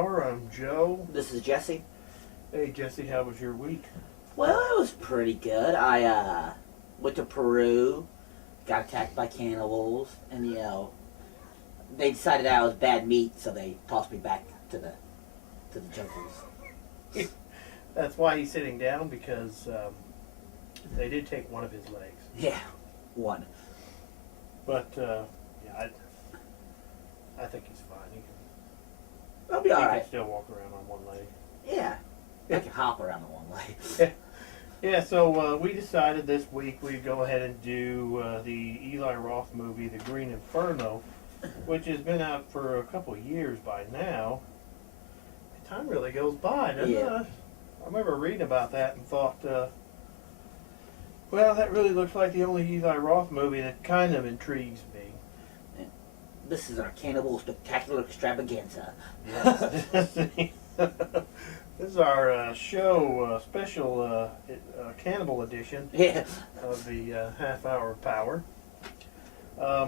Hour. I'm Joe. This is Jesse. Hey Jesse, how was your week? Well, it was pretty good. I went to Peru, got attacked by cannibals, and they decided I was bad meat, so they tossed me back to the jungles. That's why he's sitting down, because they did take one of his legs. Yeah, one. But yeah, I think he's fine. I'll be He all can right. still walk around on one leg. Yeah, I can hop around on one leg. Yeah, so we decided this week we'd go ahead and do the Eli Roth movie, The Green Inferno, which has been out for a couple of years by now. Time really goes by, doesn't it? I remember reading about that and thought, well, that really looks like the only Eli Roth movie that kind of intrigues me. This is our cannibal spectacular extravaganza. Yes. This is our special cannibal edition Yeah. of the Half Hour of Power.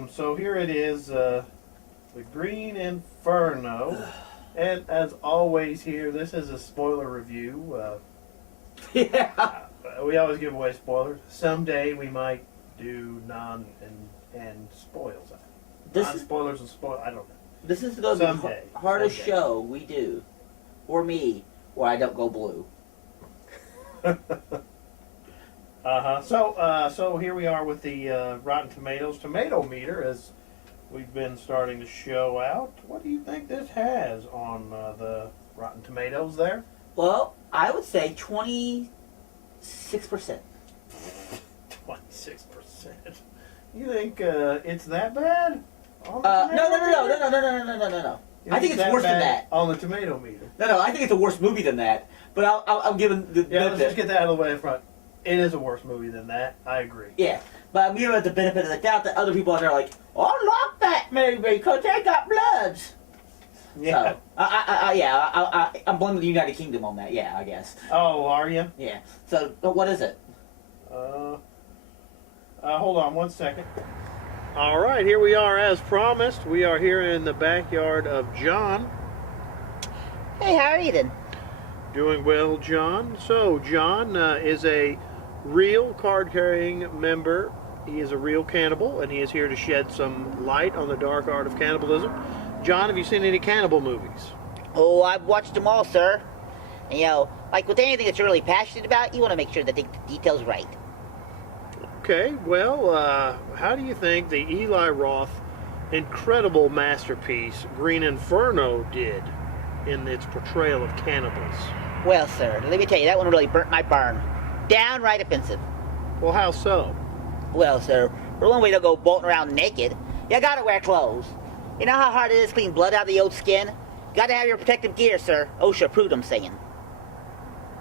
So here it is, The Green Inferno. And as always here, this is a spoiler review. Yeah. We always give away spoilers. Someday we might do non and spoils. Non-spoilers and spoil. I don't know. This is the hardest show we do, or me, where I don't go blue. So here we are with the Rotten Tomatoes tomato meter as we've been starting to show out. What do you think this has on the Rotten Tomatoes there? Well, I would say 26%. 26%. You think it's that bad? No. I think it's worse than that. On the tomato meter. No, I think it's a worse movie than that. But I'm giving the Yeah, let's benefit. just get that out of the way in front. It is a worse movie than that. I agree. Yeah, but I'm giving it the benefit of the doubt that other people out there are like, oh, I like that movie because they got bloods. Yeah. So, I'm blaming the United Kingdom on that. Yeah, I guess. Oh, are you? Yeah. So, what is it? Hold on one second. All right, here we are as promised. We are here in the backyard of John. Hey, how are you then? Doing well, John. So, John is a real card-carrying member. He is a real cannibal, and he is here to shed some light on the dark art of cannibalism. John, have you seen any cannibal movies? Oh, I've watched them all, sir. And, like with anything that you're really passionate about, you want to make sure that the detail's right. Okay, well, how do you think the Eli Roth incredible masterpiece, Green Inferno, did in its portrayal of cannibals? Well, sir, let me tell you, that one really burnt my barn. Downright offensive. Well, how so? Well, sir, for one way to go bolting around naked, you gotta wear clothes. You know how hard it is to clean blood out of the old skin? You gotta have your protective gear, sir. OSHA approved, I'm saying.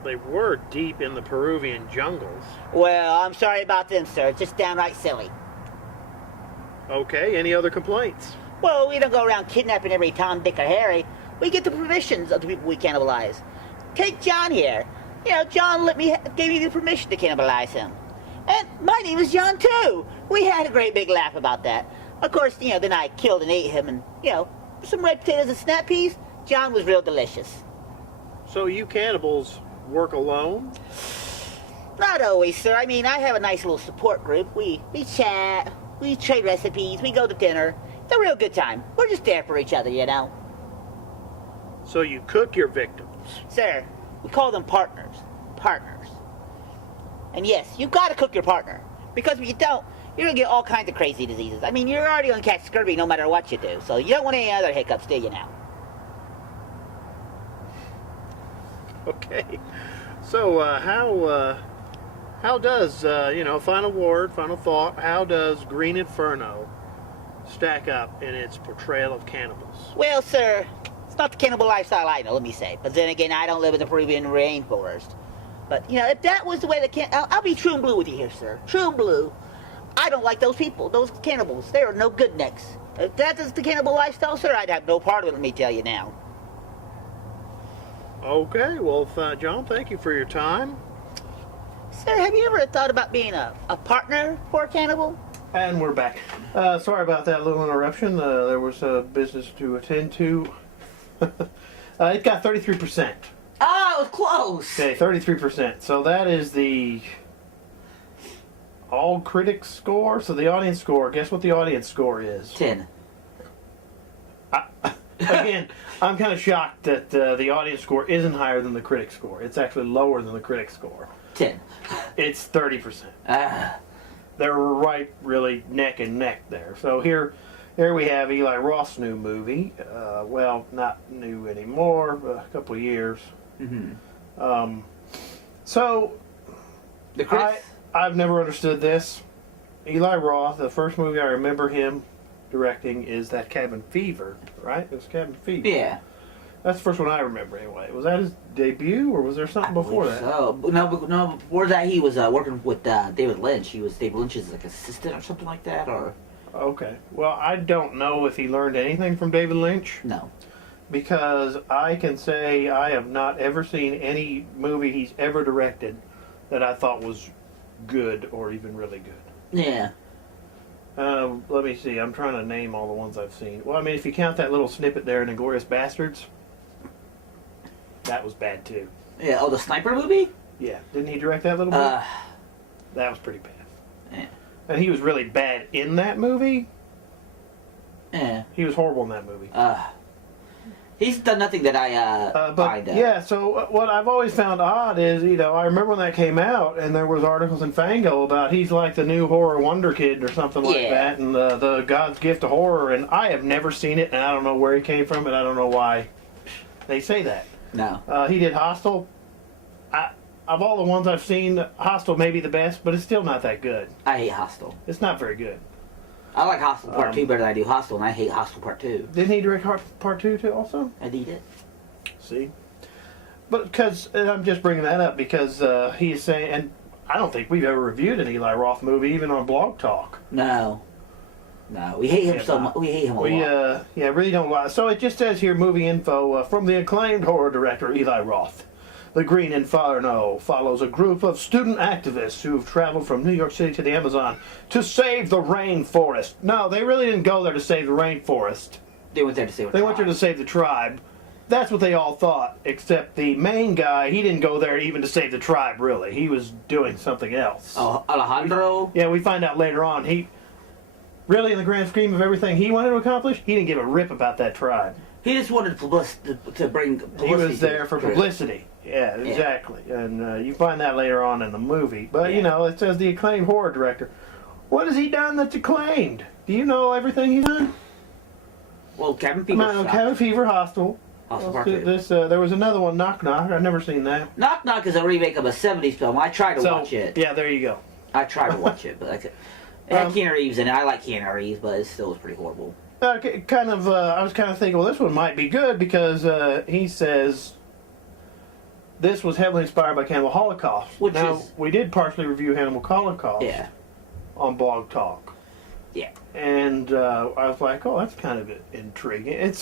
They were deep in the Peruvian jungles. Well, I'm sorry about them, sir. It's just downright silly. Okay, any other complaints? Well, we don't go around kidnapping every Tom, Dick, or Harry. We get the permissions of the people we cannibalize. Take John here. John gave me the permission to cannibalize him. And my name is John, too. We had a great big laugh about that. Of course, then I killed and ate him, and, some red potatoes and snap peas. John was real delicious. So you cannibals work alone? Not always, sir. I mean, I have a nice little support group. We chat, we trade recipes, we go to dinner. It's a real good time. We're just there for each other, So you cook your victims? Sir, we call them partners. Partners. And yes, you gotta cook your partner. Because if you don't, you're gonna get all kinds of crazy diseases. I mean, you're already gonna catch scurvy no matter what you do. So you don't want any other hiccups, do you now? Okay. So how does, final word, final thought, how does Green Inferno stack up in its portrayal of cannibals? Well, sir, it's not the cannibal lifestyle I know, let me say. But then again, I don't live in the Peruvian rainforest. But, if that was the way I'll be true and blue with you here, sir. True and blue. I don't like those people, those cannibals. They are no good necks. If that is the cannibal lifestyle, sir, I'd have no part of it, let me tell you now. Okay, well, John, thank you for your time. Sir, have you ever thought about being a partner for a cannibal? And we're back. Sorry about that little interruption. There was business to attend to. It got 33%. Oh, it was close. Okay, 33%. So that is the all critics score. So the audience score. Guess what the audience score is? 10. Again, I'm kind of shocked that the audience score isn't higher than the critic score. It's actually lower than the critic score. 10. It's 30%. Ah. They're right, really neck and neck there. So here we have Eli Roth's new movie. Well, not new anymore, but a couple of years. Mm-hmm. So The critics. I've never understood this. Eli Roth, the first movie I remember him directing is that Cabin Fever, right? It was Cabin Fever. Yeah. That's the first one I remember anyway. Was that his debut, or was there something before that? So no, before that he was working with David Lynch. He was David Lynch's like assistant or something like that, or Okay. Well, I don't know if he learned anything from David Lynch, no. because I can say I have not ever seen any movie he's ever directed that I thought was good or even really good. Yeah. Let me see. I'm trying to name all the ones I've seen. Well, I mean, if you count that little snippet there in *Inglourious Bastards*, that was bad too. Yeah. Oh, the sniper movie. Yeah, didn't he direct that little movie? That was pretty bad. Yeah. And he was really bad in that movie. Yeah. He was horrible in that movie. He's done nothing that I find. Yeah, so what I've always found odd is, I remember when that came out, and there was articles in Fango about he's like the new horror wonder kid or something like that, and the God's gift to horror, and I have never seen it, and I don't know where he came from, and I don't know why they say that. No. He did Hostel. Of all the ones I've seen, Hostel may be the best, but it's still not that good. I hate Hostel. It's not very good. I like Hostel Part 2 better than I do Hostel, and I hate Hostel Part 2. Didn't he direct Part 2 too also? I need it. See? But and I'm just bringing that up because he's saying, and I don't think we've ever reviewed an Eli Roth movie, even on Blog Talk. No. We hate him so much. We hate him a lot. Really don't like. So it just says here, movie info from the acclaimed horror director Eli Roth. The Green Inferno follows a group of student activists who have traveled from New York City to the Amazon to save the rainforest. No, they really didn't go there to save the rainforest. They went there to save the tribe. They went there to save the tribe. That's what they all thought, except the main guy, he didn't go there even to save the tribe, really. He was doing something else. Oh, Alejandro? Yeah, we find out later on. He, really, in the grand scheme of everything he wanted to accomplish, he didn't give a rip about that tribe. He just wanted to bring publicity. He was there for publicity. Yeah, exactly. And you find that later on in the movie. But, it says the acclaimed horror director. What has he done that's acclaimed? Do you know everything he's done? Well, Cabin Fever. Cabin Fever, Hostel. Part 2. There was another one, Knock Knock. I've never seen that. Knock Knock is a remake of a 70s film. I tried to watch it. Yeah, there you go. I tried to watch it, but I could. It had Keanu Reeves in it. I like Keanu Reeves, but it still was pretty horrible. I was kind of thinking, well, this one might be good because he says this was heavily inspired by Cannibal Holocaust. We did partially review Cannibal Holocaust on Blog Talk. Yeah. And I was like, oh, that's kind of intriguing.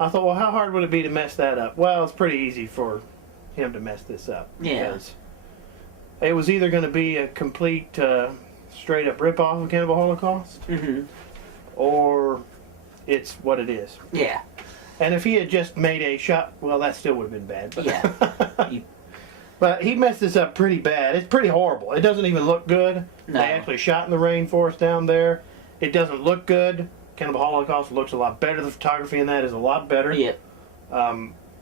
I thought, well, how hard would it be to mess that up? Well, it's pretty easy for him to mess this up. Yeah. Because it was either going to be a complete, straight-up rip-off of Cannibal Holocaust, or it's what it is. Yeah. And if he had just made a shot, well, that still would have been bad. But yeah. But he messed this up pretty bad. It's pretty horrible. It doesn't even look good. No. They actually shot in the rainforest down there. It doesn't look good. Cannibal Holocaust looks a lot better. The photography in that is a lot better. Yep.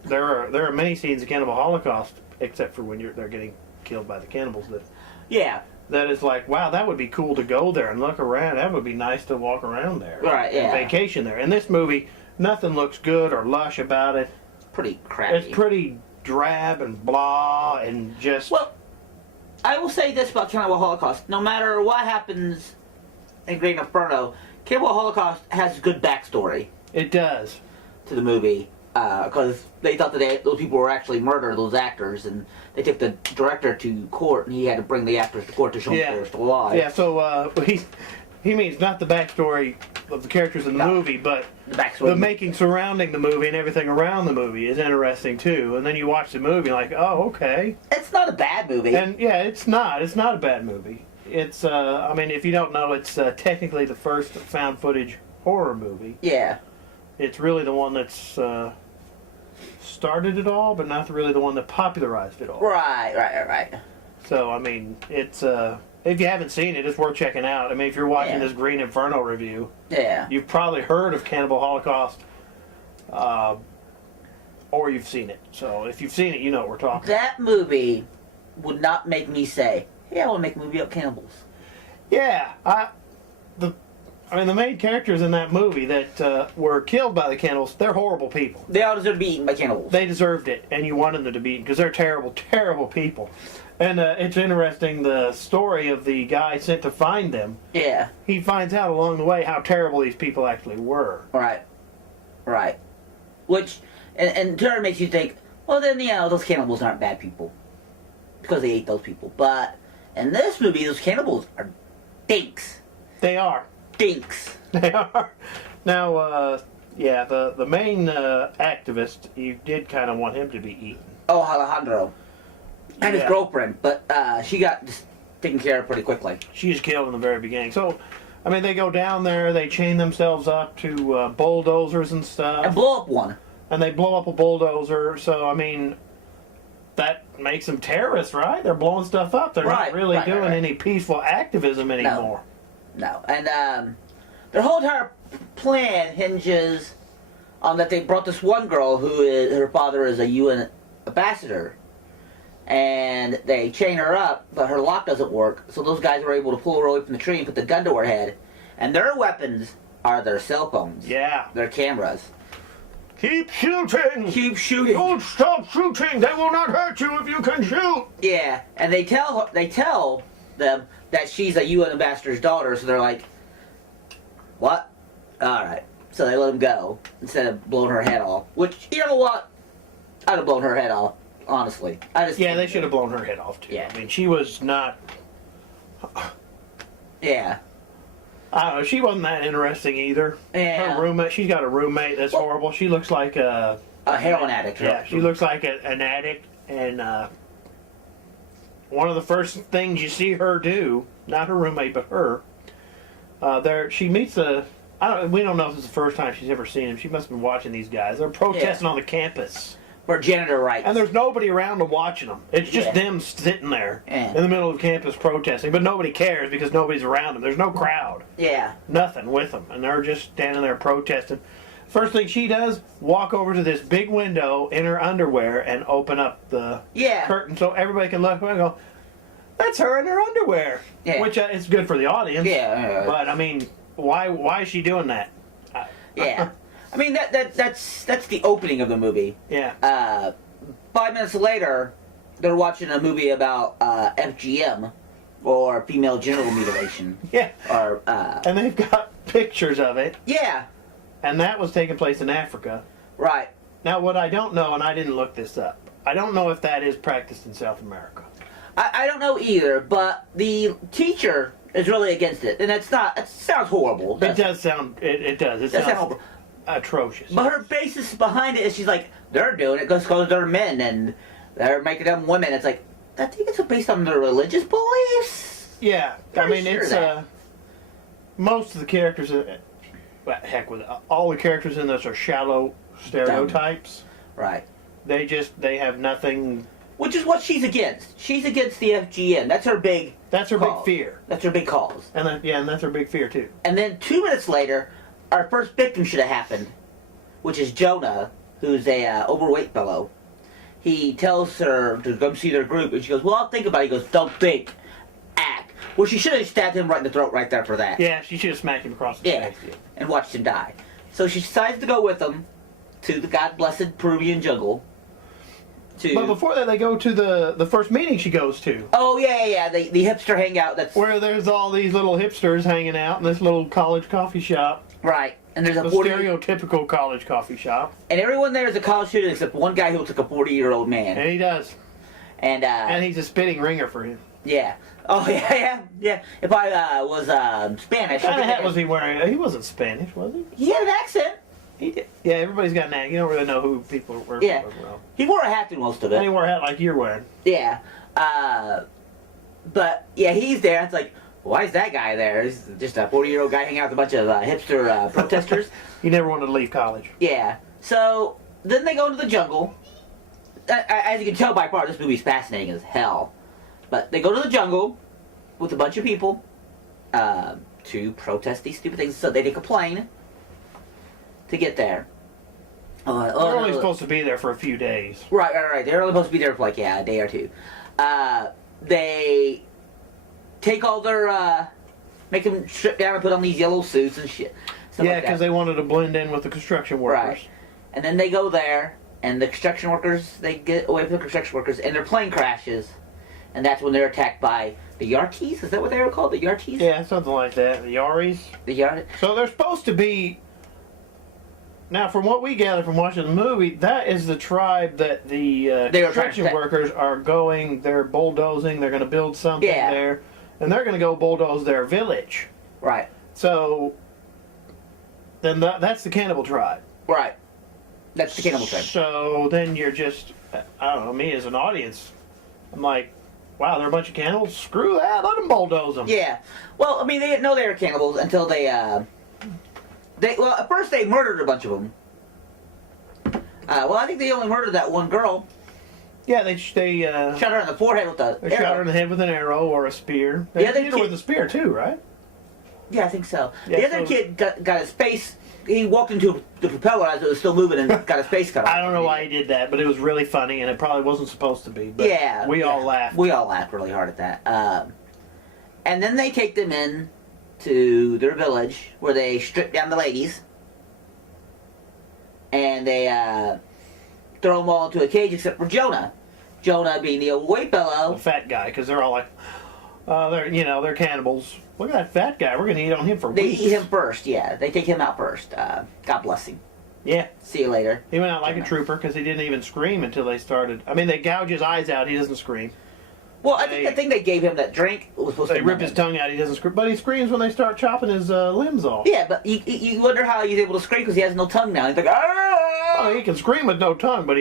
There are many scenes of Cannibal Holocaust, except for when they're getting killed by the cannibals. That is like, wow, that would be cool to go there and look around. That would be nice to walk around there. Right. Yeah. And vacation there. In this movie, nothing looks good or lush about it. It's pretty crappy. It's pretty drab and blah and just. Well, I will say this about Cannibal Holocaust: no matter what happens in Green Inferno, Cannibal Holocaust has good backstory. It does. To the movie, because they thought that those people were actually murdered, those actors, and they took the director to court, and he had to bring the actors to court to show them they were still alive. Yeah. So he means not the backstory of the characters in the movie, but the making surrounding the movie and everything around the movie is interesting too. And then you watch the movie like, oh, okay. It's not a bad movie. And yeah, it's not. It's not a bad movie. It's I mean, if you don't know, it's technically the first found footage horror movie. Yeah. It's really the one that's started it all, but not really the one that popularized it all. Right. So, I mean, it's, if you haven't seen it, it's worth checking out. I mean, if you're watching this Green Inferno review, you've probably heard of Cannibal Holocaust, or you've seen it. So, if you've seen it, you know what we're talking about. That movie would not make me say, hey, I want to make a movie about cannibals. Yeah, the main characters in that movie that were killed by the cannibals, they're horrible people. They all deserve to be eaten by cannibals. They deserved it, and you wanted them to be eaten because they're terrible, terrible people. And it's interesting, the story of the guy sent to find them. Yeah. He finds out along the way how terrible these people actually were. Right. Which, and in turn makes you think, well then, those cannibals aren't bad people. Because they ate those people. But in this movie, those cannibals are dinks. They are. Dinks. They are. Now, the main activist, you did kind of want him to be eaten. Oh, Alejandro. And his girlfriend, but she got just taken care of pretty quickly. She's killed in the very beginning. So, I mean, they go down there, they chain themselves up to bulldozers and stuff. And blow up one. And they blow up a bulldozer, so, I mean, that makes them terrorists, right? They're blowing stuff up. They're not really doing any peaceful activism anymore. No. And their whole entire plan hinges on that they brought this one girl her father is a UN ambassador. And they chain her up, but her lock doesn't work, so those guys were able to pull her away from the tree and put the gun to her head. And their weapons are their cell phones. Yeah. Their cameras. Keep shooting! Keep shooting! Don't stop shooting! They will not hurt you if you can shoot! Yeah, and they tell them that she's a UN ambassador's daughter, so they're like, what? Alright. So they let them go, instead of blowing her head off. Which, you know what? I'd have blown her head off. Honestly, they should have blown her head off too. Yeah. I mean, she was not. Yeah. I don't know. She wasn't that interesting either. Yeah. Her roommate. She's got a roommate that's horrible. She looks like a heroin addict. Yeah. She looks like an addict, and one of the first things you see her do, not her roommate, but her. She meets we don't know if it's the first time she's ever seen him. She must have been watching these guys. They're protesting on the campus. For janitor rights. And there's nobody around to watching them. It's just them sitting there in the middle of campus protesting. But nobody cares because nobody's around them. There's no crowd. Yeah. Nothing with them. And they're just standing there protesting. First thing she does, walk over to this big window in her underwear and open up the curtain so everybody can look and go, that's her in her underwear. Yeah. Which is good for the audience. Yeah. But, I mean, why is she doing that? Yeah. I mean, that's the opening of the movie. Yeah. 5 minutes later, they're watching a movie about FGM, or female genital mutilation. Yeah. Or and they've got pictures of it. Yeah. And that was taking place in Africa. Right. Now, what I don't know, and I didn't look this up, I don't know if that is practiced in South America. I don't know either, but the teacher is really against it, and it sounds horrible. It does sound. It does. It sounds horrible. Atrocious. But her basis behind it is she's like, they're doing it because they're men and they're making them women. It's like, I think it's based on their religious beliefs. Yeah. I mean, it's most of the characters, heck with it, all the characters in this are shallow stereotypes. Right. They have nothing. Which is what she's against. She's against the FGM. That's her big. That's her big fear. That's her big cause. And that's her big fear too. And then 2 minutes later, our first victim should have happened, which is Jonah, who's a overweight fellow. He tells her to come see their group, and she goes, well, I'll think about it. He goes, don't think, act. Well, she should have stabbed him right in the throat right there for that. Yeah, she should have smacked him across the face. And watched him die. So she decides to go with him to the God-blessed Peruvian jungle. But before that, they go to the first meeting she goes to. Oh, yeah. The hipster hangout. That's where there's all these little hipsters hanging out in this little college coffee shop. Right. And there's a stereotypical college coffee shop. And everyone there is a college student except one guy who looks like a 40-year-old man. And he does. And he's a spitting ringer for him. Yeah. Oh, yeah. If I was Spanish... What kind of hat was he wearing? He wasn't Spanish, was he? He had an accent. He did. Yeah, everybody's got an accent. You don't really know who people were. Yeah. Well. He wore a hat through most of it. And he wore a hat like you're wearing. Yeah. But, yeah, he's there. It's like, why is that guy there? He's just a 40-year-old guy hanging out with a bunch of hipster protesters. He never wanted to leave college. Yeah. So, then they go into the jungle. As you can tell by far, this movie's fascinating as hell. But they go to the jungle with a bunch of people to protest these stupid things. So they take a plane to get there. They're only supposed to be there for a few days. Right. They're only supposed to be there for like, a day or two. They take all their, make them strip down and put on these yellow suits and shit. Yeah, because they wanted to blend in with the construction workers. Right. And then they go there, and the construction workers, they get away from the construction workers, and their plane crashes. And that's when they're attacked by the Yarties? Is that what they were called? The Yarties? Yeah, something like that. The Yaris. The Yarties. So they're supposed to be... Now, from what we gather from watching the movie, that is the tribe that the construction workers are going, they're bulldozing, they're going to build something there, and they're going to go bulldoze their village. Right. So, then that's the cannibal tribe. Right. That's the cannibal tribe. So, then you're just, I don't know, me as an audience, I'm like, wow, they're a bunch of cannibals? Screw that, let them bulldoze them. Yeah. Well, I mean, they didn't know they were cannibals until they well, at first they murdered a bunch of them. Well, I think they only murdered that one girl. Yeah, they shot her in the forehead with a They shot her in the head with an arrow or a spear. They hit her with a spear too, right? Yeah, I think so. Yeah, the other kid got his face. He walked into the propeller as it was still moving and got his face cut off. I don't know why he did that, but it was really funny, and it probably wasn't supposed to be. But yeah, we all laughed. We all laughed really hard at that. And then they take them in to their village where they strip down the ladies and they throw them all into a cage except for Jonah. Jonah being the overweight fellow, the fat guy, because they're all like, they're cannibals. Look at that fat guy. We're gonna eat on him for weeks. They eat him first. Yeah, they take him out first. God bless him. Yeah. See you later. He went out like a trooper because he didn't even scream until they started. I mean, they gouge his eyes out. He doesn't scream. Well, I think the thing they gave him that drink was supposed to. They rip his tongue out. He doesn't scream, but he screams when they start chopping his limbs off. Yeah, but you wonder how he's able to scream because he has no tongue now. He's like, oh, he can scream with no tongue, but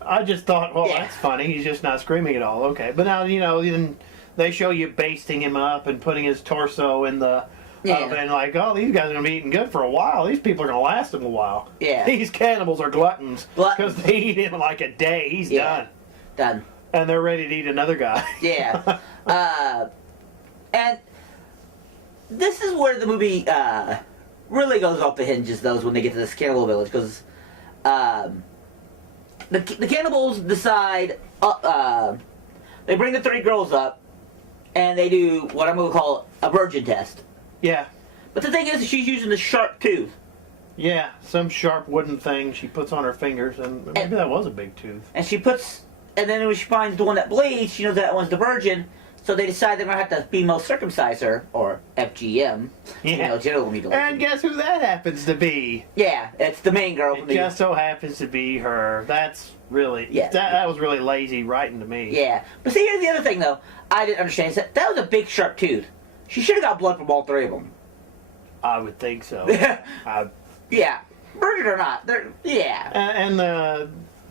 I just thought, well, that's funny. He's just not screaming at all. Okay, but now then they show you basting him up and putting his torso in the oven. Like, oh, these guys are gonna be eating good for a while. These people are gonna last him a while. Yeah, these cannibals are gluttons because they eat him like a day. He's done. And they're ready to eat another guy. Yeah. And this is where the movie really goes off the hinges, though, is when they get to this cannibal village. Because the cannibals decide, they bring the 3 girls up, and they do what I'm going to call a virgin test. Yeah. But the thing is, she's using the sharp tooth. Yeah, some sharp wooden thing she puts on her fingers, and maybe that was a big tooth. And then when she finds the one that bleeds, she knows that one's the virgin, so they decide they're going to have to female circumcise her, or FGM. Yeah. Genital mutilation. And guess who that happens to be? Yeah, it's the main girl. It just so happens to be her. That's really... Yeah. That was really lazy writing to me. Yeah. But see, here's the other thing, though. I didn't understand. Is that was a big sharp tooth. She should have got blood from all 3 of them. I would think so. Yeah. Virgin or not. And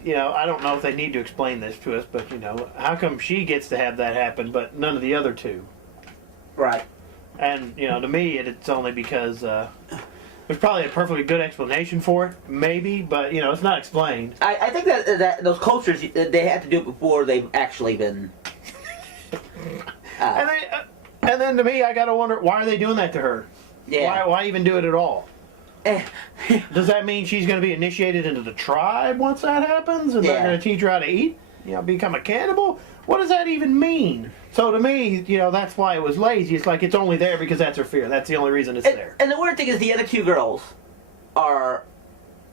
I don't know if they need to explain this to us, but, how come she gets to have that happen, but none of the other 2? Right. And, to me, it's only because there's probably a perfectly good explanation for it, maybe, but, it's not explained. I think that those cultures, they had to do it before they've actually been... And then, to me, I got to wonder, why are they doing that to her? Yeah. Why even do it at all? Does that mean she's going to be initiated into the tribe once that happens? And they're going to teach her how to eat? Become a cannibal? What does that even mean? So to me, that's why it was lazy. It's like it's only there because that's her fear. That's the only reason it's there. And the weird thing is the other 2 girls are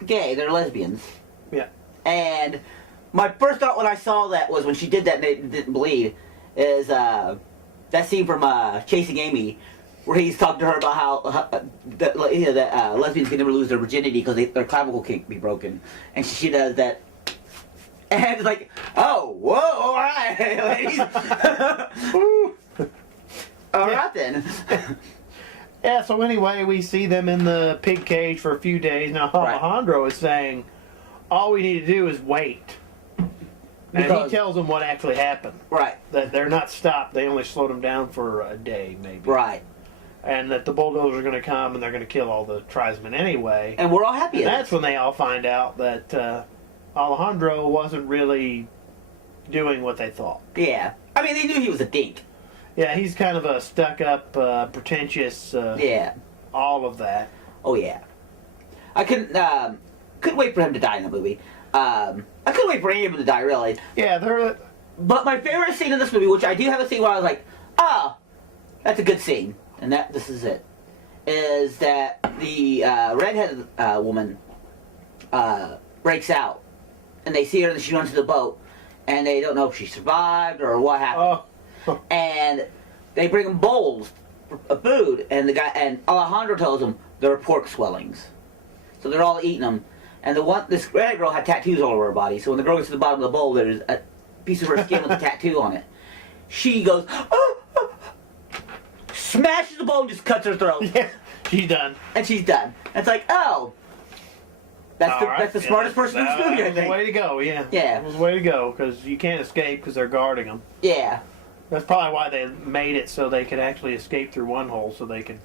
gay. They're lesbians. Yeah. And my first thought when I saw that was when she did that and it didn't bleed is that scene from Chasing Amy where he's talking to her about how that lesbians can never lose their virginity because their clavicle can't be broken, and she does that, and it's like, oh, whoa, all right, ladies, all right then. Yeah. So anyway, we see them in the pig cage for a few days. Now Alejandro is saying, all we need to do is wait. And he tells them what actually happened. Right. That they're not stopped. They only slowed them down for a day, maybe. Right. and that the bulldozers are going to come and they're going to kill all the tribesmen anyway. And we're all happy. And that's when they all find out that Alejandro wasn't really doing what they thought. Yeah. I mean, they knew he was a dink. Yeah, he's kind of a stuck-up, pretentious. Yeah. All of that. Oh yeah. I couldn't wait for him to die in the movie. I couldn't wait for any of them to die, really. Yeah, they're. But my favorite scene in this movie, which I do have a scene where I was like, oh, that's a good scene, and this is it, is that the redheaded woman breaks out, and they see her and she runs to the boat, and they don't know if she survived or what happened. Oh. And they bring them bowls of food, and Alejandro tells them there are pork swellings, so they're all eating them. And this redheaded girl had tattoos all over her body, so when the girl gets to the bottom of the bowl, there's a piece of her skin with a tattoo on it. She goes, smashes the bowl and just cuts her throat. Yeah, she's done. And she's done. And it's like, oh, that's the smartest person in this movie, I That was the think. way to go, yeah. Yeah. That was the way to go, because you can't escape because they're guarding them. Yeah, That's probably why they made it so they could actually escape through one hole, so they could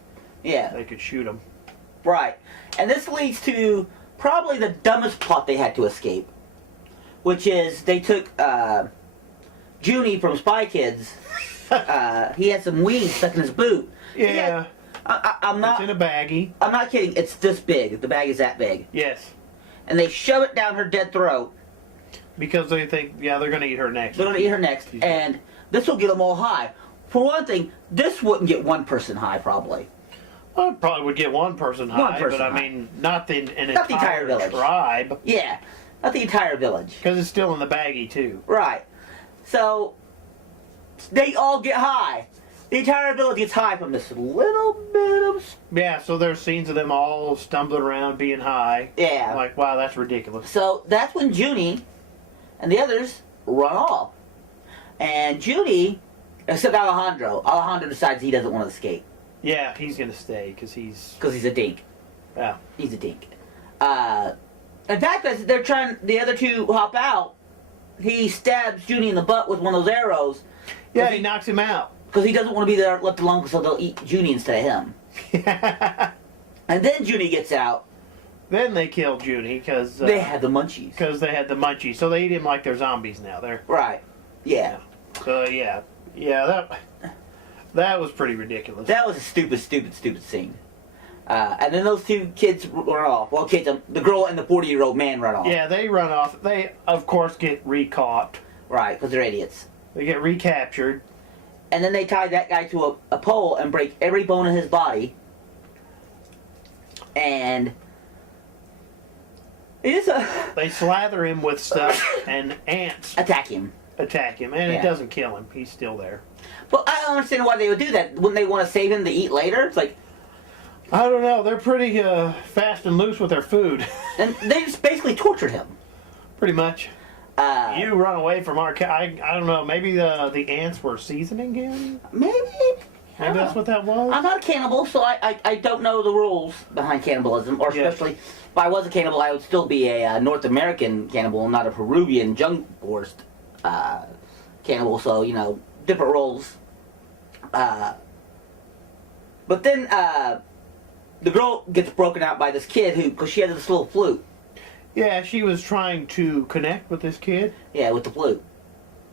shoot them. right. And this leads to probably the dumbest plot they had to escape, which is they took Junie from Spy Kids. He had some weed stuck in his boot. Yeah. I'm not. It's in a baggie. I'm not kidding. It's this big. The bag is that big. Yes. And they shove it down her dead throat. Because they think, they're going to eat her next. They're going to eat her next, and this will get them all high. For one thing, this wouldn't get one person high, probably. Well, it probably would get one person high, but I mean, not the entire village. tribe. Yeah, not the entire village. Because it's still in the baggie, too. Right. So, they all get high. The entire village gets high from this little bit of... Yeah, so there's scenes of them all stumbling around, being high. Yeah. I'm like, wow, that's ridiculous. So, that's when Junie and the others run off. And Junie, except Alejandro decides he doesn't want to escape. Yeah, he's going to stay, because he's a dink. Yeah. He's a dink. In fact, as they're trying, the other two hop out, he stabs Junie in the butt with one of those arrows. Yeah, he knocks him out. Because he doesn't want to be there left alone, so they'll eat Junie instead of him. And then Junie gets out. Then they kill Junie, because... they had the munchies. Because they had the munchies, so they eat him like they're zombies now. They're... Right. Yeah. So, yeah. Yeah, that was pretty ridiculous. That was a stupid scene. And then those two kids run off. Well, kids, the girl and the 40-year-old man run off. Yeah, they run off. They, of course, get re-caught. Right, because they're idiots. They get recaptured. And then they tie that guy to a pole and break every bone in his body. And... They slather him with stuff, and ants attack him. And it doesn't kill him. He's still there. Well, I don't understand why they would do that. Wouldn't they want to save him to eat later? It's like... I don't know. They're pretty fast and loose with their food. And they just basically tortured him. Pretty much. You run away from our... I don't know. Maybe the ants were seasoning him? Maybe. Maybe that's what that was? I'm not a cannibal, so I don't know the rules behind cannibalism. Or especially, if I was a cannibal, I would still be a North American cannibal, not a Peruvian junk-forced cannibal. So, different rules. But then the girl gets broken out by this kid because she had this little flute. Yeah, she was trying to connect with this kid. Yeah, with the flute.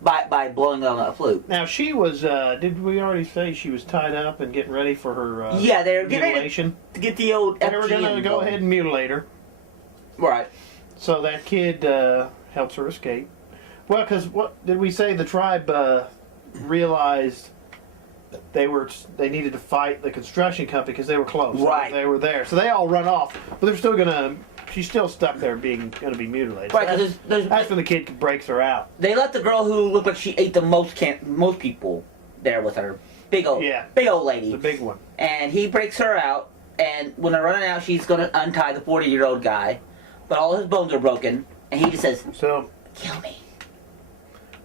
By blowing on a flute. Now, she was, did we already say she was tied up and getting ready for her yeah, they're getting ready to get the old They were going to go ahead and mutilate her. Right. So that kid helps her escape. Well, because what did we say? The tribe realized they needed to fight the construction company because they were close. Right. They were there. So they all run off. But they're still going to... She's still stuck there going to be mutilated. Right, so that's when the kid breaks her out. They let the girl who looked like she ate the most people there with her. Big old lady. The big one. And he breaks her out, and when they're running out, she's going to untie the 40-year-old guy. But all his bones are broken, and he just says, kill me.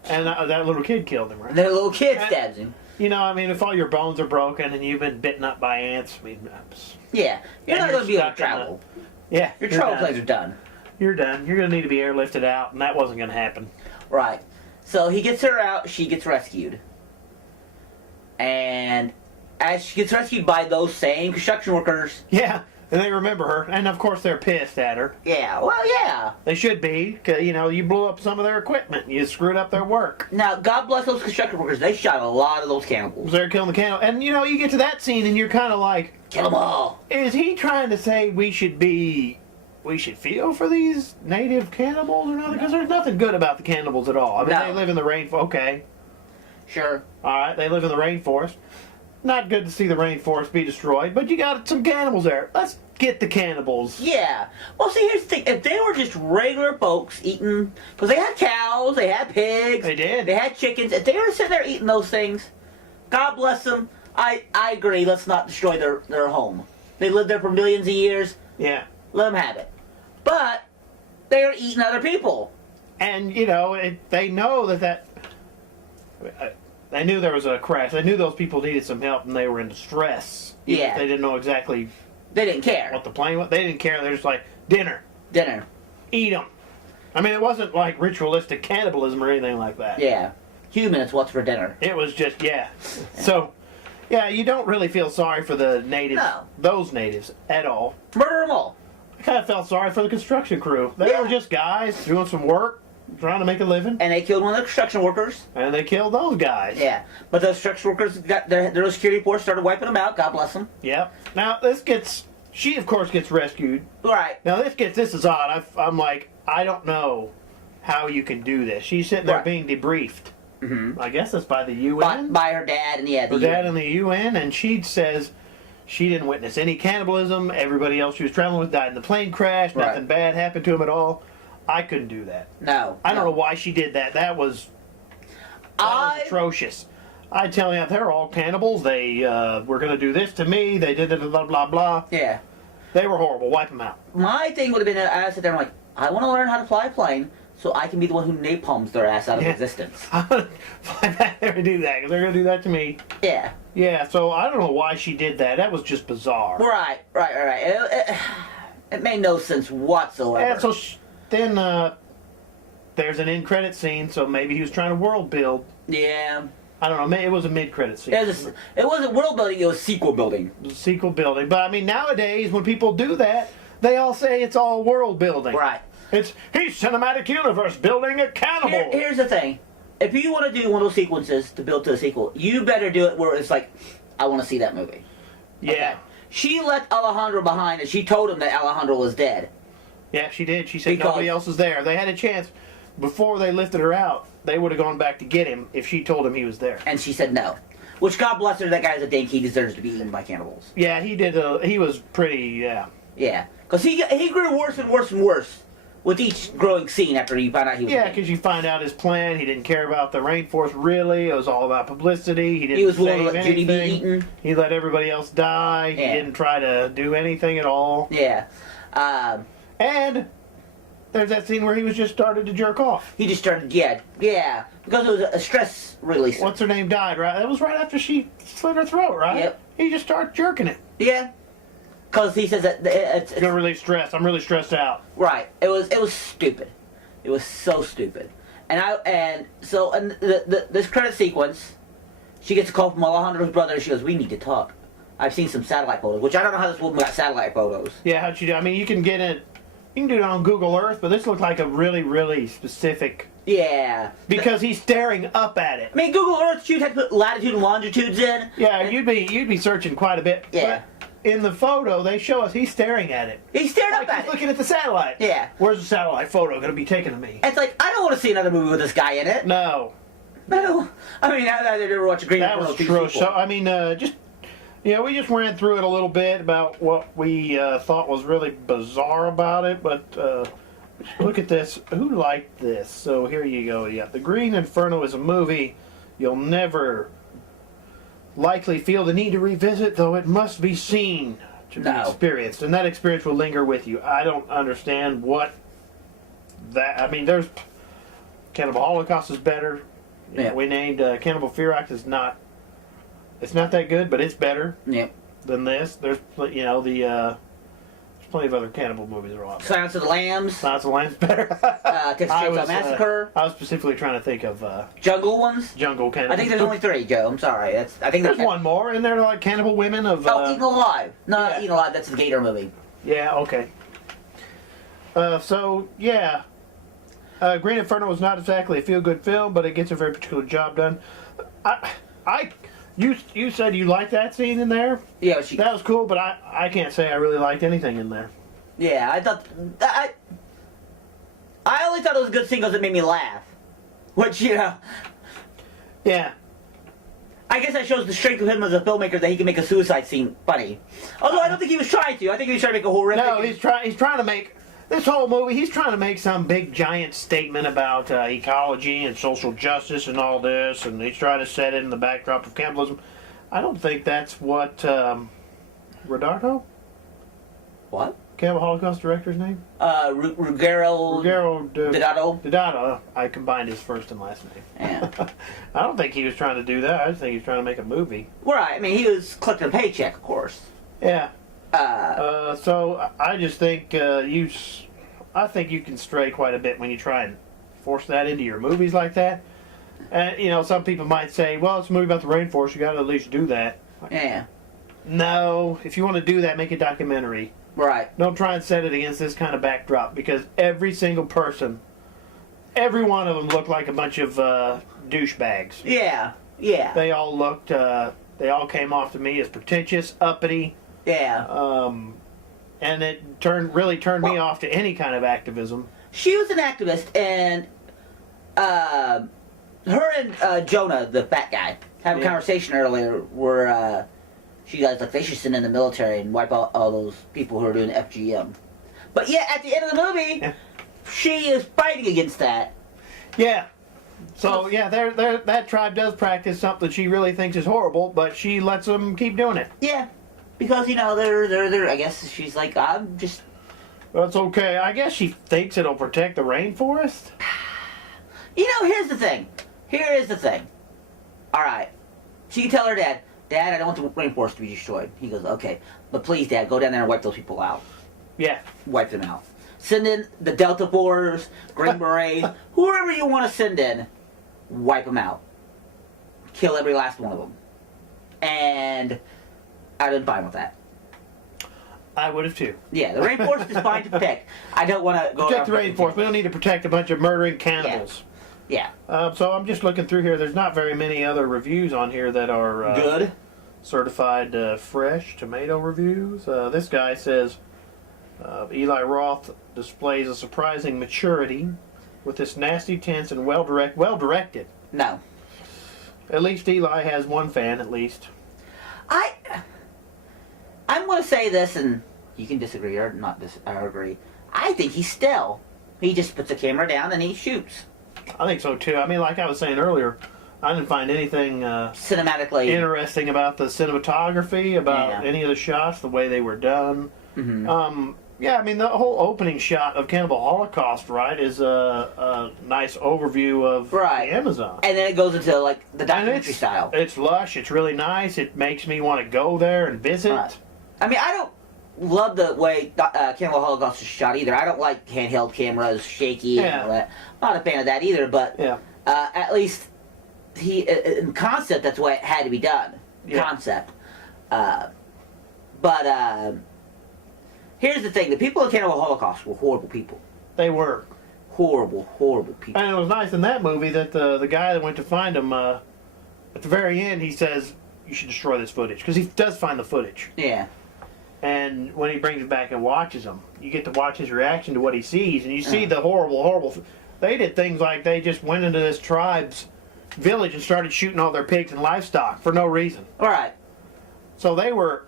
And that little kid killed him, right? The little kid stabs him. If all your bones are broken and you've been bitten up by ants, yeah, you're not going to be able to travel. Yeah. Your travel plans are done. You're done. You're going to need to be airlifted out, and that wasn't going to happen. Right. So he gets her out, she gets rescued. And as she gets rescued by those same construction workers. Yeah, and they remember her, and of course they're pissed at her. Yeah, well, yeah. They should be, 'cause, you know, you blew up some of their equipment. You screwed up their work. Now, God bless those construction workers. They shot a lot of those cannibals. They're killing the cannibal. And, you know, you get to that scene and you're kind of like, Kill them all. is he trying to say we should feel for these native cannibals or nothing? Because there's nothing good about the cannibals at all. I mean, No. they live in the rainforest. Okay. Sure. All right, they live in the rainforest. Not good to see the rainforest be destroyed, but you got some cannibals there. Let's get the cannibals. Yeah. Well, see, here's the thing. If they were just regular folks eating... Because they had cows, they had pigs. They did. They had chickens. If they were sitting there eating those things, God bless them. I agree. Let's not destroy their home. They lived there for millions of years. Yeah. Let them have it. But they're eating other people. And, you know, they know that... They knew there was a crash. They knew those people needed some help and they were in distress. Even if Yeah. they didn't know exactly They didn't care. what the plane was. They didn't care. They're just like, dinner. Dinner. Eat them. I mean, it wasn't like ritualistic cannibalism or anything like that. Yeah. Human, it's what's for dinner. It was just, yeah. So, yeah, you don't really feel sorry for the natives, No. those natives, at all. Murder them all. I kind of felt sorry for the construction crew. They Yeah. were just guys doing some work, trying to make a living, And they killed one of the construction workers. and they killed those guys. Yeah. But those construction workers got their security force started wiping them out. God bless them. Yep. Now, she, of course, gets rescued. Right. Now, this is odd. I'm like, I don't know how you can do this. She's sitting there Right. being debriefed. Mm-hmm. I guess that's by the UN. By her dad and Her dad in the UN, and she says she didn't witness any cannibalism. Everybody else she was traveling with died in the plane crash. Right. Nothing bad happened to him at all. I couldn't do that. No. I don't know why she did that. That was atrocious. I tell you, they're all cannibals. They were going to do this to me. They did it, blah, blah, blah. Yeah. They were horrible. Wipe them out. My thing would have been, I sit there and I'm like, I want to learn how to fly a plane so I can be the one who napalms their ass out of Yeah. existence. I'm going to fly back there and do that because they're going to do that to me. Yeah. Yeah, so I don't know why she did that. That was just bizarre. Right. It made no sense whatsoever. And so then there's an end credit scene, so maybe he was trying to world build. Yeah. I don't know. Maybe it was a mid credit scene. It wasn't world building, it was sequel building. Sequel building. But I mean, nowadays when people do that, they all say it's all world building. Right. He's cinematic universe building a cannibal. Here's the thing. If you want to do one of those sequences to build to a sequel, you better do it where it's like, I want to see that movie. Yeah. Okay. She left Alejandro behind and she told him that Alejandro was dead. Yeah, she did. She said Because- nobody else was there. They had a chance. Before they lifted her out, they would have gone back to get him if she told him he was there. And she said no. Which, God bless her, that guy's a dink. He deserves to be eaten by cannibals. Yeah, he did. He was pretty, yeah. Yeah. Because he grew worse and worse and worse with each growing scene after you found out he was Yeah, dead. because you find out his plan. He didn't care about the rainforest really. It was all about publicity. He didn't was willing to save let Judy be anything. eaten. He let everybody else die. He Yeah. didn't try to do anything at all. Yeah. And there's that scene where he was just started to jerk off. He just started, yeah. Because it was a stress release. What's her name died, right? That was right after she slit her throat, right? Yep. He just started jerking it. Yeah. Because he says that it's Gonna relieve stress. I'm really stressed out. right. It was stupid. It was so stupid. So this credit sequence, she gets a call from Alejandro's brother. She goes, "We need to talk. I've seen some satellite photos." Which I don't know how this woman got satellite photos. Yeah, how'd you do? I mean, you can get it. You can do it on Google Earth, but this looked like a really, really specific. Yeah. Because he's staring up at it. I mean, Google Earth, you'd have to put latitude and longitudes in. Yeah, you'd be searching quite a bit. Yeah. But in the photo, they show us he's staring at it. He's staring Like up at he's it. looking at the satellite. Yeah. Where's the satellite photo going to be taken of me? It's like, I don't want to see another movie with this guy in it. No. No. I mean, I'd ever watch a Green That Inferno was 2 true. sequel. So, I mean, we just ran through it a little bit about what we thought was really bizarre about it, but look at this. Who liked this? So here you go. Yeah, The Green Inferno is a movie you'll never likely feel the need to revisit, though it must be seen to be experienced, and that experience will linger with you. I don't understand what that. I mean, there's Cannibal Holocaust is better. You know, we named Cannibal Fear Act is not. It's not that good, but it's better Yep. than this. There's the plenty of other cannibal movies that are a lot better. Silence of the Lambs. Silence of the Lambs better. Texas Chainsaw Massacre. I was specifically trying to think of Jungle ones. Jungle Cannibal. I think there's only 3, Joe. I'm sorry. I think there's one more, and they're like Cannibal Women of. Eaten Alive. No, yeah. Eaten Alive. That's the Gator movie. Yeah. Okay. So yeah, Green Inferno is not exactly a feel-good film, but it gets a very particular job done. You said you liked that scene in there. Yeah, that was cool, but I can't say I really liked anything in there. Yeah, I thought I only thought it was a good scene because it made me laugh, which Yeah. I guess that shows the strength of him as a filmmaker that he can make a suicide scene funny. Although I don't think he was trying to. I think he was trying to make a horrific. No, he's trying to make. This whole movie, he's trying to make some big giant statement about ecology and social justice and all this, and he's trying to set it in the backdrop of cannibalism. I don't think that's what Rodarto? What? Cannibal Holocaust director's name? Ruggero Deodato. Deodato. I combined his first and last name. Yeah. I don't think he was trying to do that. I just think he was trying to make a movie. Right. I mean, he was collecting a paycheck, of course. Yeah. So I just think I think you can stray quite a bit when you try and force that into your movies like that. And some people might say, "Well, it's a movie about the rainforest. You got to at least do that." Yeah. No, if you want to do that, make a documentary. Right. Don't try and set it against this kind of backdrop because every single person, every one of them looked like a bunch of douchebags. Yeah. Yeah. They all looked. They all came off to me as pretentious, uppity. Yeah. And it really turned me off to any kind of activism. She was an activist, and her and Jonah, the fat guy, had a conversation earlier where she guys like they should send in the military and wipe out all those people who are doing FGM. But yeah, at the end of the movie, she is fighting against that. Yeah. So yeah, that tribe does practice something she really thinks is horrible, but she lets them keep doing it. Yeah. Because, they're I guess she's like, I'm just... That's okay. I guess she thinks it'll protect the rainforest. Here's the thing. Here is the thing. Alright. She can tell her dad, Dad, I don't want the rainforest to be destroyed. He goes, okay. But please, Dad, go down there and wipe those people out. Yeah. Wipe them out. Send in the Delta Force, Green Berets, whoever you want to send in, wipe them out. Kill every last one of them. And... I'd been fine with that. I would have too. Yeah, the rainforest is fine to protect. I don't want to go protect the rainforest. We don't need to protect a bunch of murdering cannibals. Yeah. So I'm just looking through here. There's not very many other reviews on here that are good, certified fresh tomato reviews. This guy says Eli Roth displays a surprising maturity with this nasty, tense, and well directed. No. At least Eli has one fan. At least. I'm going to say this, and you can disagree or not agree. I think he's still. He just puts the camera down and he shoots. I think so too. I mean, like I was saying earlier, I didn't find anything cinematically interesting about the cinematography, about any of the shots, the way they were done. Mm-hmm. Yeah, I mean, the whole opening shot of Cannibal Holocaust, right, is a nice overview of the Amazon. And then it goes into, like, the documentary style. It's lush. It's really nice. It makes me want to go there and visit. Right. I mean, I don't love the way Cannibal Holocaust is shot either. I don't like handheld cameras, shaky and all that. I'm not a fan of that either, but at least in concept, that's the way it had to be done. Yeah. Concept. But here's the thing. The people in Cannibal Holocaust were horrible people. They were. Horrible, horrible people. And it was nice in that movie that the guy that went to find him, at the very end, he says, you should destroy this footage. Because he does find the footage. Yeah. And when he brings it back and watches them, you get to watch his reaction to what he sees. And you see the horrible, horrible... They did things like they just went into this tribe's village and started shooting all their pigs and livestock for no reason. All right. So they were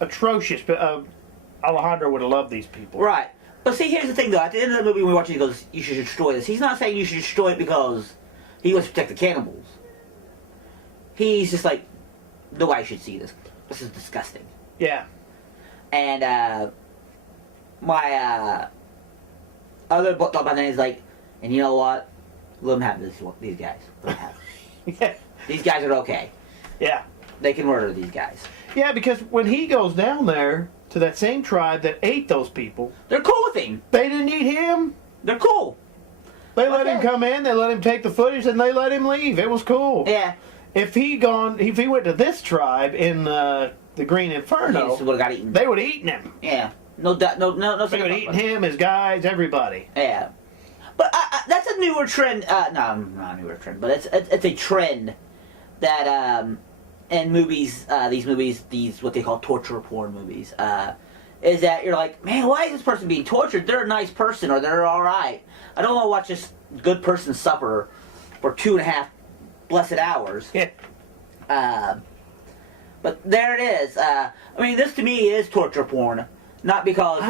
atrocious. Alejandro would have loved these people. Right. But see, here's the thing, though. At the end of the movie, when we watch it, he goes, you should destroy this. He's not saying you should destroy it because he wants to protect the cannibals. He's just like, nobody should see this. This is disgusting. Yeah. And my other book about that is like, and you know what? Let them have these guys. Let them have it. Yeah. These guys are okay. Yeah. They can murder these guys. Yeah, because when he goes down there to that same tribe that ate those people. They're cool with him. They didn't eat him. They're cool. They let him come in, they let him take the footage, and they let him leave. It was cool. Yeah. If he went to this tribe in the Green Inferno, He would have got eaten. they would have eaten him. Yeah. No. They They would have eaten him, his guys, everybody. Yeah. But that's a newer trend. No, not a newer trend, but it's a trend that in movies, these what they call torture porn movies, is that you're like, man, why is this person being tortured? They're a nice person, or they're all right. I don't want to watch this good person suffer for 2.5 blessed hours. Yeah. But there it is. I mean, this to me is torture porn, not because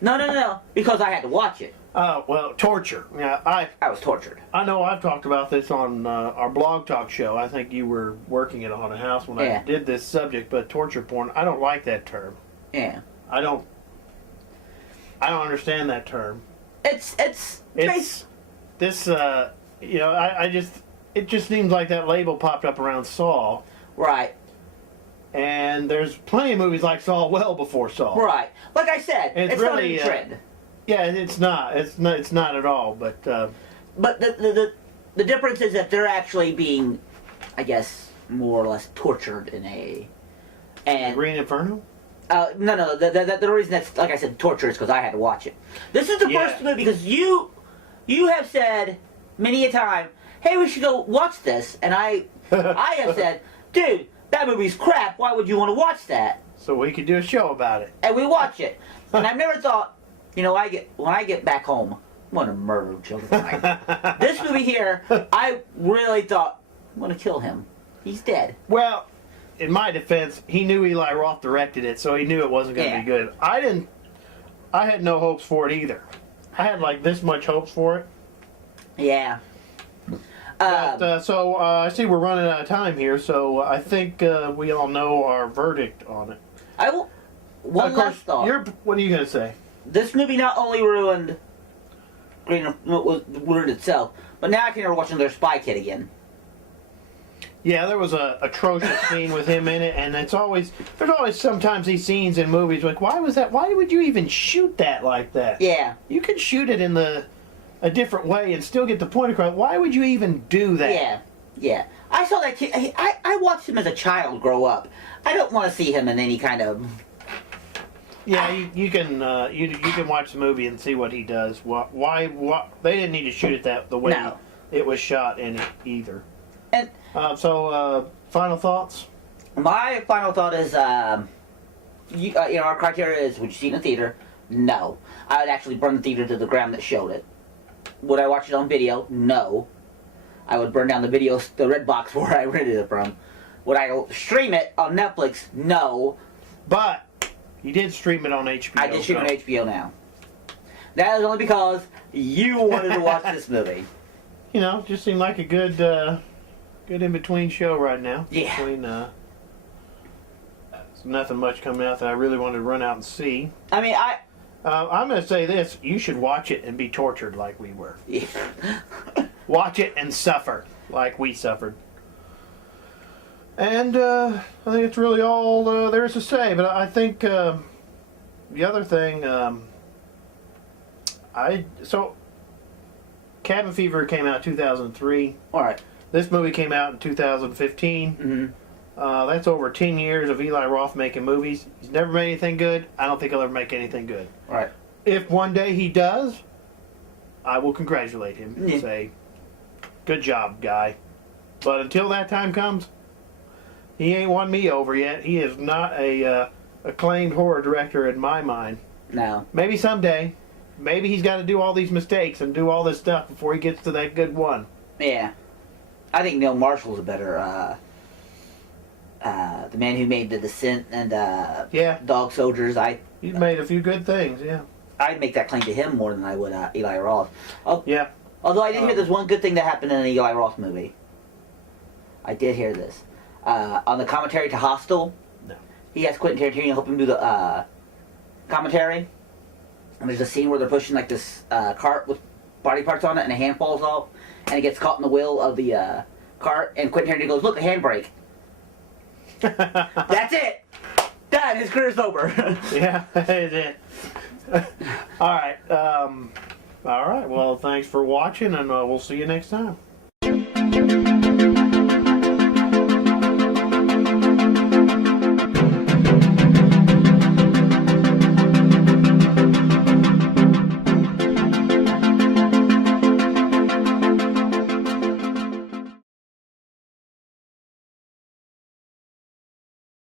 no, because I had to watch it. Well, torture. Yeah, I was tortured. I know I've talked about this on our blog talk show. I think you were working it on a house when I did this subject, but torture porn, I don't like that term. Yeah. I don't understand that term. It's this it just seems like that label popped up around Saw. right. And there's plenty of movies like Saw well before Saw. Right. Like I said, it's really, not a new trend. Yeah, it's not. It's not at all. But the difference is that they're actually being, I guess, more or less tortured in a. And Green Inferno. No. The reason that's, like I said, torture is because I had to watch it. This is the first movie because you have said many a time, hey, we should go watch this, and I have said, dude, that movie's crap. Why would you want to watch that? So we could do a show about it. And we watch it, and I've never thought, when I get back home, I'm gonna murder children tonight. This movie here, I really thought, I'm gonna kill him. He's dead. Well, in my defense, he knew Eli Roth directed it, so he knew it wasn't going to be good. I had no hopes for it either. I had like this much hopes for it. Yeah. So I see we're running out of time here, so I think we all know our verdict on it. I will. One last thought. What are you going to say? This movie not only ruined ruined itself, but now I can never watch another Spy Kid again. Yeah, there was a atrocious scene with him in it, and there's always sometimes these scenes in movies like, why was that? Why would you even shoot that like that? Yeah. You could shoot it in a different way and still get the point across. Why would you even do that? Yeah. I saw that kid. I watched him as a child grow up. I don't want to see him in any kind of. Yeah, you can watch the movie and see what he does. Why they didn't need to shoot it the way it was shot in it either. And final thoughts. My final thought is, our criteria is: would you see it in the theater? No. I would actually burn the theater to the ground that showed it. Would I watch it on video? No. I would burn down the red box where I rented it from. Would I stream it on Netflix? No. But you did stream it on HBO. I did stream it on HBO now. That is only because you wanted to watch this movie. Just seemed like a good in-between show right now. Yeah. There's nothing much coming out that I really wanted to run out and see. I mean, I'm going to say this. You should watch it and be tortured like we were. Yeah. Watch it and suffer like we suffered. And I think it's really all there is to say. But I think the other thing, Cabin Fever came out in 2003. All right. This movie came out in 2015. Mm-hmm. That's over 10 years of Eli Roth making movies. He's never made anything good. I don't think he'll ever make anything good. All right. If one day he does, I will congratulate him and say, good job, guy. But until that time comes, he ain't won me over yet. He is not a acclaimed horror director in my mind. No. Maybe someday. Maybe he's got to do all these mistakes and do all this stuff before he gets to that good one. Yeah. I think Neil Marshall's a better, the man who made The Descent and Dog Soldiers. He's made a few good things, yeah. I'd make that claim to him more than I would Eli Roth. Yeah. Although I did hear there's one good thing that happened in an Eli Roth movie. I did hear this. On the commentary to Hostel, he has Quentin Tarantino help him do the commentary. And there's a scene where they're pushing like this cart with body parts on it, and a hand falls off, and it gets caught in the wheel of the cart, and Quentin Tarantino goes, "Look, a handbrake." That's it. Dad, his career's over. Yeah, it is. All right. All right. Well, thanks for watching, and we'll see you next time.